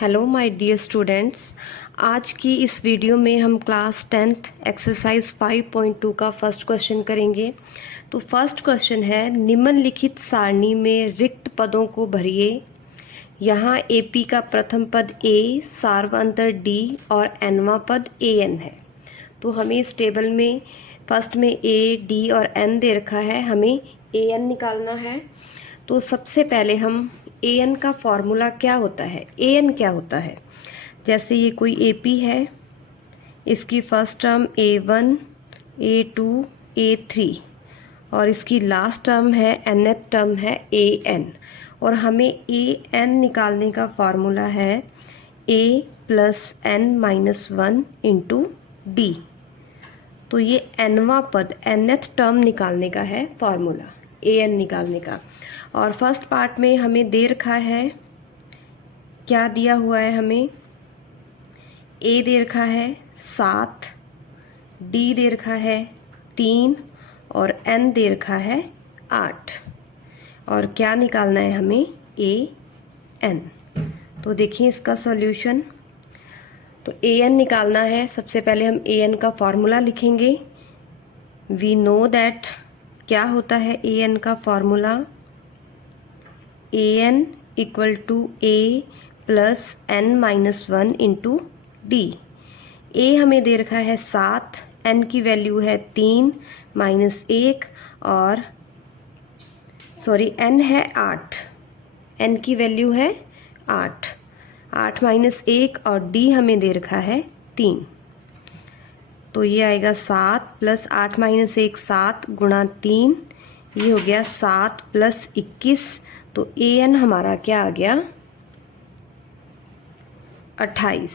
Hello my dear students, आज की इस वीडियो में हम क्लास 10th एक्सरसाइज 5.2 का फर्स्ट क्वेश्चन करेंगे। तो फर्स्ट क्वेश्चन है, निम्नलिखित सारणी में रिक्त पदों को भरिए। यहाँ एपी का प्रथम पद ए, सार्वअंतर डी और एनवां पद एन है। तो हमें इस टेबल में फर्स्ट में ए, डी और एन दे रखा है, हमें एन निकालना है। तो सबसे पहले हम एन का फॉर्मूला क्या होता है, एन क्या होता है। जैसे ये कोई एपी है, इसकी first term A1, A2, A3 और इसकी लास्ट टर्म है nth टर्म है AN। और हमें AN निकालने का फॉर्मूला है A plus n-1 into D. तो ये nवां पद nth टर्म निकालने का है फॉर्मूला, AN निकालने का। और फर्स्ट पार्ट में हमें दे रखा है, क्या दिया हुआ है हमें, ए दे रखा है 7, डी दे रखा है 3 और एन दे रखा है 8। और क्या निकालना है हमें, ए एन। तो देखिए इसका सॉल्यूशन। तो ए एन निकालना है, सबसे पहले हम ए एन का फॉर्मूला लिखेंगे। वी नो दैट क्या होता है ए एन का formula, A N equal to A plus n-1 into D. A हमें दे रखा है 7, n की वैल्यू है 3 -1 और n है 8, n की वैल्यू है 8, 8 -1 और डी हमें दे रखा है 3। तो ये आएगा 7 प्लस 8 -1 7 गुणा 3, ये हो गया 7 प्लस 21। तो ए एन हमारा क्या आ गया, 28।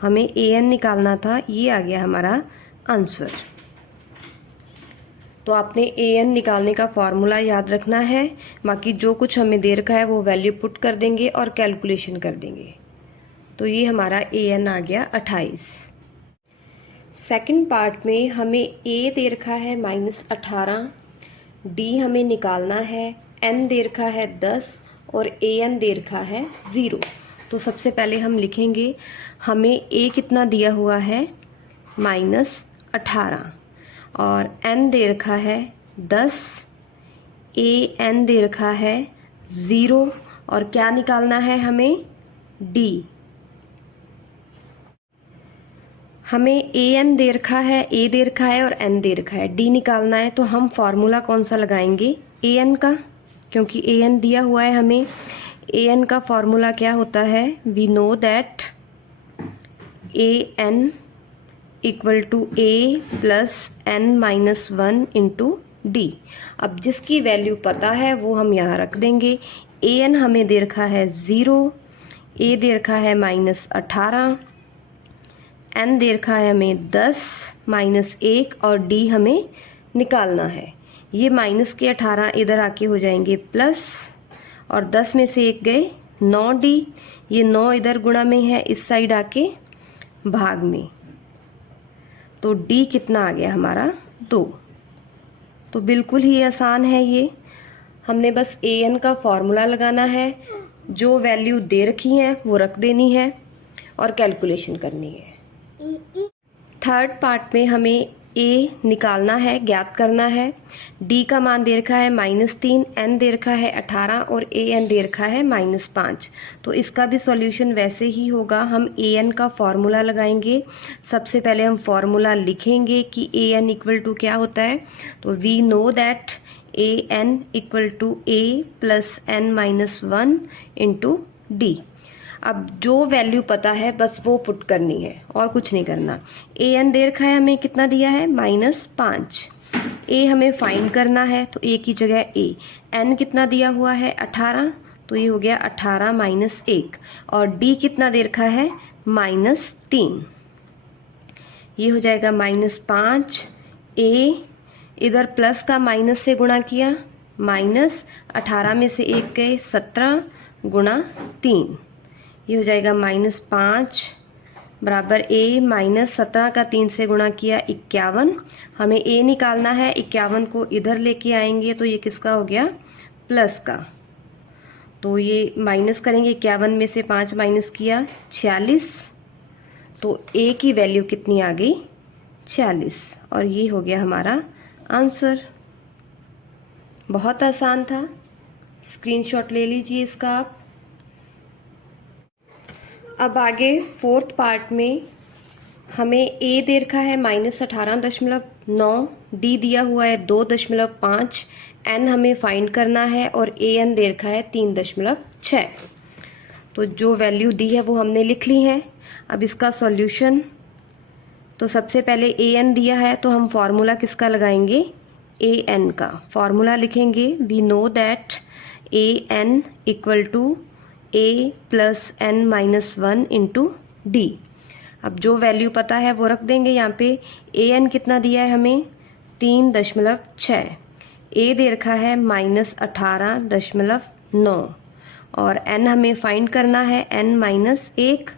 हमें ए एन निकालना था, ये आ गया हमारा आंसर। तो आपने ए एन निकालने का फॉर्मूला याद रखना है, बाकी जो कुछ हमें दे रखा है वो वैल्यू पुट कर देंगे और कैलकुलेशन कर देंगे। तो ये हमारा ए एन आ गया 28। सेकंड पार्ट में हमें ए दे रखा है -18, डी हमें निकालना है, एन दे रखा है 10 और ए एन दे रखा है 0। तो सबसे पहले हम लिखेंगे, हमें ए कितना दिया हुआ है -18 और एन दे रखा है 10, ए एन दे रखा है 0 और क्या निकालना है हमें, डी। हमें ए एन दे रखा है, ए दे रखा है और एन दे रखा है, डी निकालना है। तो हम फॉर्मूला कौन सा लगाएंगे, ए एन का, क्योंकि ए एन दिया हुआ है हमें। ए एन का फॉर्मूला क्या होता है, we know that A N equal to A plus n-1 into d. अब जिसकी वैल्यू पता है वो हम यहाँ रख देंगे। ए एन हमें दे रखा है 0, ए दे रखा है -18, एन दे रखा है हमें 10 -1 और डी हमें निकालना है। ये माइनस के 18 इधर आके हो जाएंगे प्लस, और 10 में से 1 गए 9 डी, ये 9 इधर गुणा में है, इस साइड आके भाग में। तो डी कितना आ गया हमारा 2। तो बिल्कुल ही आसान है ये, हमने बस ए एन का फॉर्मूला लगाना है, जो वैल्यू दे रखी है वो रख देनी है और कैलकुलेशन करनी है। थर्ड पार्ट में हमें ए निकालना है, ज्ञात करना है। डी का मान दे रखा है -3, एन दे रखा है 18 और ए एन दे रखा है -5। तो इसका भी सॉल्यूशन वैसे ही होगा, हम ए एन का फॉर्मूला लगाएंगे। सबसे पहले हम फॉर्मूला लिखेंगे कि ए एन इक्वल टू क्या होता है। तो we know that A N equal to A plus n-1 into d. अब जो वैल्यू पता है बस वो पुट करनी है और कुछ नहीं करना। ए एन दे रखा है हमें, कितना दिया है -5। ए हमें फाइंड करना है, तो ए की जगह ए। एन कितना दिया हुआ है 18, तो ये हो गया 18 -1 और डी कितना दे रखा है -3, ये हो जाएगा -5। ए इधर प्लस का माइनस से गुणा किया, -18 में से 1 गए 17 गुणा 3, ये हो जाएगा -5 बराबर ए -17 का 3 से गुणा किया 51। हमें ए निकालना है, 51 को इधर लेके आएंगे तो ये किसका हो गया, प्लस का। तो ये माइनस करेंगे, 51 में से 5 माइनस किया 46, तो ए की वैल्यू कितनी आ गई 46, और ये हो गया हमारा आंसर। बहुत आसान था, स्क्रीनशॉट ले लीजिए इसका आप। अब आगे फोर्थ पार्ट में हमें ए दे रखा है -18.9, डी दिया हुआ है 2.5, एन हमें फाइंड करना है और ए एन दे रखा है 3.6। तो जो वैल्यू दी है वो हमने लिख ली है। अब इसका सॉल्यूशन, तो सबसे पहले ए एन दिया है तो हम फॉर्मूला किसका लगाएंगे, ए एन का फॉर्मूला लिखेंगे। We know that A N equal to A plus n minus 1 into d. अब जो वैल्यू पता है वो रख देंगे यहाँ पे। ए एन कितना दिया है हमें 3.6, ए दे रखा है -18.9, और एन हमें फाइंड करना है n-1,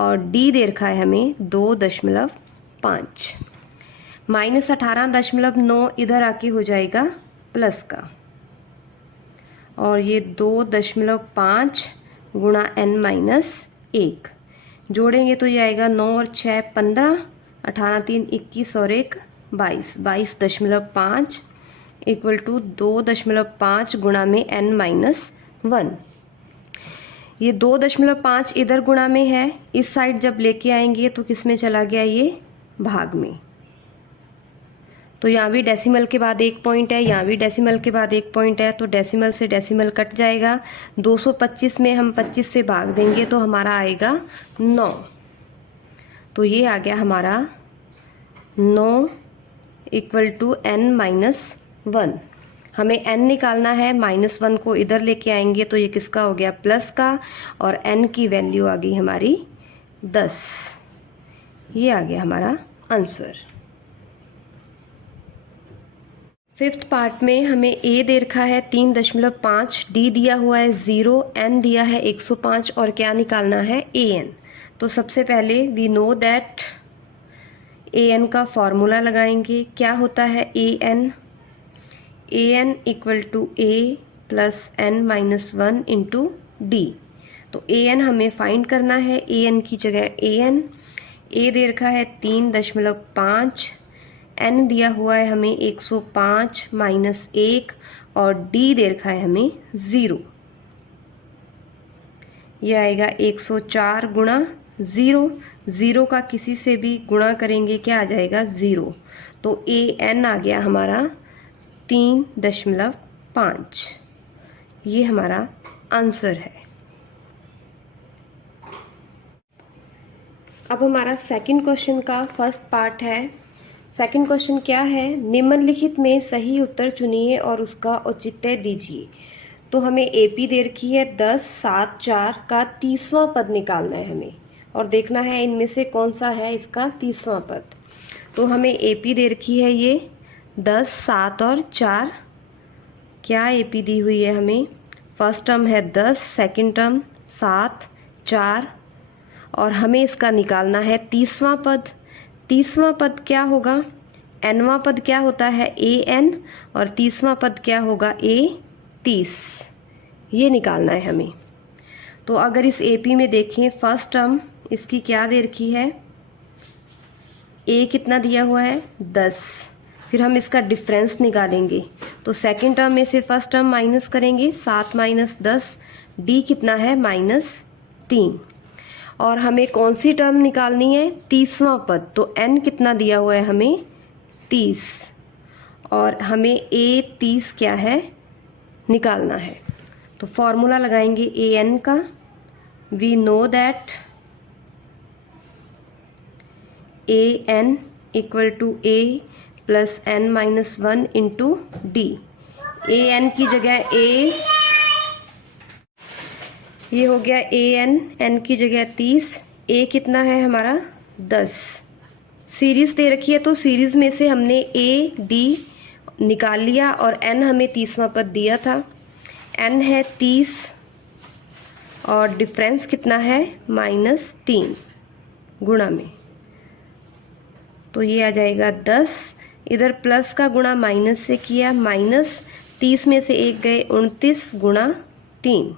और डी दे रखा है हमें 2.5। -18.9 इधर आके हो जाएगा प्लस का, और ये 2.5 गुणा n-1 जोड़ेंगे तो ये आएगा 9 और 6 15, 18 3 21 और 1 22, 22.5 इक्वल टू 2.5 गुणा में n-1। ये 2.5 इधर गुणा में है, इस साइड जब लेके आएंगे तो किस में चला गया, ये भाग में। तो यहाँ भी डेसिमल के बाद 1 पॉइंट है, यहाँ भी डेसिमल के बाद 1 पॉइंट है, तो डेसिमल से डेसिमल कट जाएगा। 225 में हम 25 से भाग देंगे तो हमारा आएगा 9। तो ये आ गया हमारा 9 इक्वल टू n-1। हमें n निकालना है, -1 को इधर लेके आएंगे तो ये किसका हो गया, प्लस का, और n की वैल्यू आ गई हमारी 10। ये आ गया हमारा आंसर। फिफ्थ पार्ट में हमें ए दे रखा है 3.5, डी दिया हुआ है 0, एन दिया है 105, और क्या निकालना है, ए एन। तो सबसे पहले we know that A N का फॉर्मूला लगाएंगे। क्या होता है A N equal to A plus n-1 into D. तो ए एन हमें फाइंड करना है, ए एन की जगह ए एन, ए दे रखा है 3.5, एन दिया हुआ है हमें 105 -1, और डी दे रखा है हमें 0। यह आएगा 104 गुणा 0 का किसी से भी गुणा करेंगे क्या आ जाएगा, 0। तो ए एन आ गया हमारा 3.5। ये हमारा आंसर है। अब हमारा सेकंड क्वेश्चन का फर्स्ट पार्ट है। सेकंड क्वेश्चन क्या है, निम्नलिखित में सही उत्तर चुनिए और उसका औचित्य दीजिए। तो हमें एपी दे रखी है 10, 7, 4 का 30वां पद निकालना है हमें, और देखना है इनमें से कौन सा है इसका 30वां पद। तो हमें एपी दे रखी है ये 10, 7 और 4। क्या एपी दी हुई है हमें, फर्स्ट टर्म है 10, सेकंड टर्म 7, 4, और हमें इसका निकालना है 30वां पद। 30वां पद क्या होगा, nवां पद क्या होता है ए एन, और 30वां पद क्या होगा ए 30। ये निकालना है हमें। तो अगर इस एपी में देखें, फर्स्ट टर्म इसकी क्या दे रखी है, ए कितना दिया हुआ है 10, फिर हम इसका डिफरेंस निकालेंगे। तो सेकंड टर्म में से फर्स्ट टर्म माइनस करेंगे, 7 - 10, डी कितना है -3, और हमें कौन सी टर्म निकालनी है, 30वां पद। तो n कितना दिया हुआ है हमें 30, और हमें a 30 क्या है निकालना है। तो फॉर्मूला लगाएंगे ए एन का। We know that A N equal to A plus n-1 into D. A n की जगह ए, ये हो गया ए एन की जगह 30, ए कितना है हमारा 10। सीरीज दे रखी है तो सीरीज में से हमने ए डी निकाल लिया, और एन हमें 30वां पद दिया था। एन है 30, और डिफरेंस कितना है -3 गुणा में, तो ये आ जाएगा 10। इधर प्लस का गुणा माइनस से किया, -30 में से 1 गए 29 गुणा 3,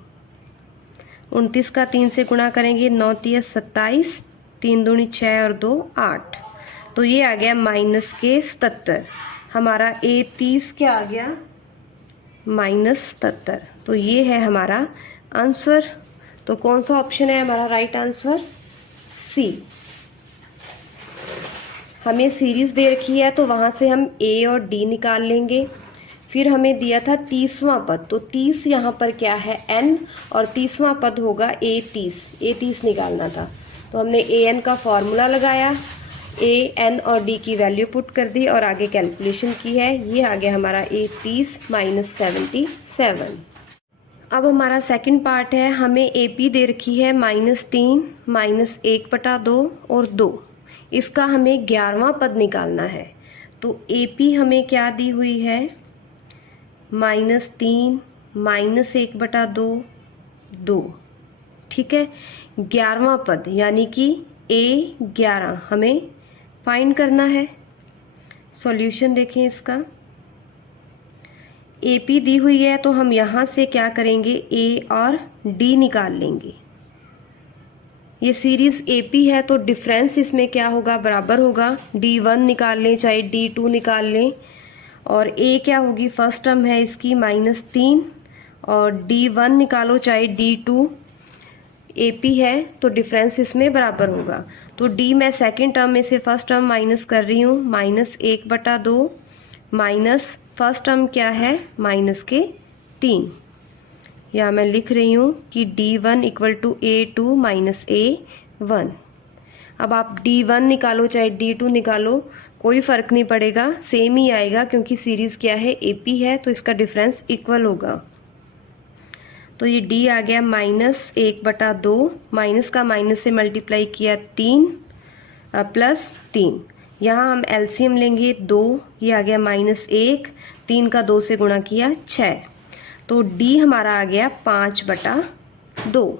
29 का 3 से गुणा करेंगे, 9 तिया 27, 3 दूनी 6 और 2 8, तो ये आ गया -77। हमारा A 30 क्या आ गया, -77। तो ये है हमारा आंसर। तो कौन सा ऑप्शन है हमारा राइट आंसर, सी। हमें सीरीज दे रखी है तो वहां से हम A और D निकाल लेंगे। फिर हमें दिया था 30वां पद, तो 30 यहाँ पर क्या है n, और 30वां पद होगा A 30 निकालना था। तो हमने AN का फॉर्मूला लगाया, A N और D की वैल्यू पुट कर दी और आगे कैलकुलेशन की है। ये आ गया हमारा A 30 -77। अब हमारा सेकंड पार्ट है, हमें AP दे रखी है -3 -1/2 और 2। इसका हमें 11वां पद निकालना है। तो AP हमें क्या दी हुई है, -3 -1/2 2, ठीक है। 11वां पद यानी कि A11 हमें फाइंड करना है। सॉल्यूशन देखें इसका, AP दी हुई है तो हम यहाँ से क्या करेंगे, A और D निकाल लेंगे। ये सीरीज AP है तो डिफरेंस इसमें क्या होगा, बराबर होगा। D1 निकाल लें चाहे D2 निकाल लें, और A क्या होगी, फर्स्ट टर्म है इसकी -3, और D1 निकालो चाहे D2, AP है तो डिफरेंस इसमें बराबर होगा। तो D मैं सेकेंड टर्म में से फर्स्ट टर्म माइनस कर रही हूँ, -1/2 माइनस फर्स्ट टर्म क्या है, -3। या मैं लिख रही हूँ कि D1 = A2 - A1। अब आप D1 निकालो चाहे D2 निकालो, कोई फर्क नहीं पड़ेगा, सेम ही आएगा, क्योंकि सीरीज क्या है, AP है तो इसका डिफरेंस इक्वल होगा। तो ये D आ गया -1/2, माइनस का माइनस से मल्टीप्लाई किया 3 +3। यहाँ हम एलसीएम लेंगे 2, ये आ गया -1, 3 का 2 से गुणा किया 6, तो D हमारा आ गया 5/2।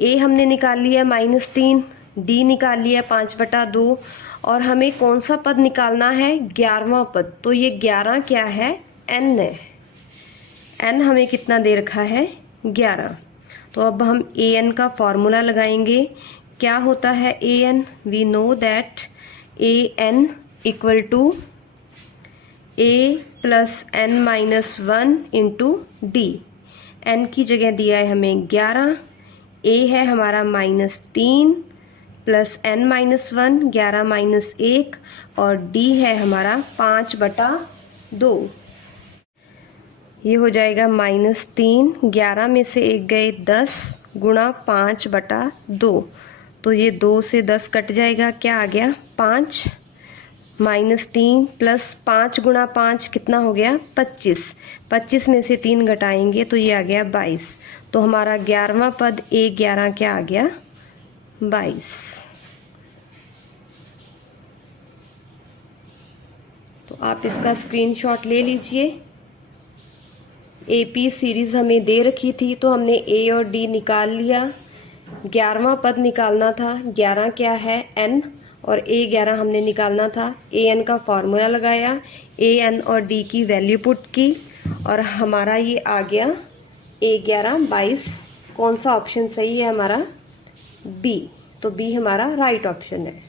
A हमने निकाल लिया -3, D निकाल लिया 5/2, और हमें कौन सा पद निकालना है, 11वां पद। तो ये 11 क्या है, N है। N हमें कितना दे रखा है, 11। तो अब हम AN का फॉर्मूला लगाएंगे। क्या होता है AN, we know that AN = A + n-1 × D। N की जगह दिया है हमें 11, A है हमारा -3 + n-1, 11 - 1, और D है हमारा 5/2। ये हो जाएगा -3, 11 में से 1 गए 10 गुणा 5/2, तो ये 2 से 10 कट जाएगा, क्या आ गया 5, -3 + 5 गुणा 5 कितना हो गया 25, 25 में से 3 घटाएंगे तो ये आ गया 22। तो हमारा 11वां पद A11 क्या आ गया, 22। तो आप इसका स्क्रीनशॉट ले लीजिए। AP सीरीज हमें दे रखी थी तो हमने A और D निकाल लिया। 11वां पद निकालना था, 11 क्या है, N, और A11 हमने निकालना था। AN का फॉर्मूला लगाया, AN और D की वैल्यू पुट की, और हमारा ये आ गया A11 22। कौन सा ऑप्शन सही है हमारा, B। तो B हमारा राइट ऑप्शन है।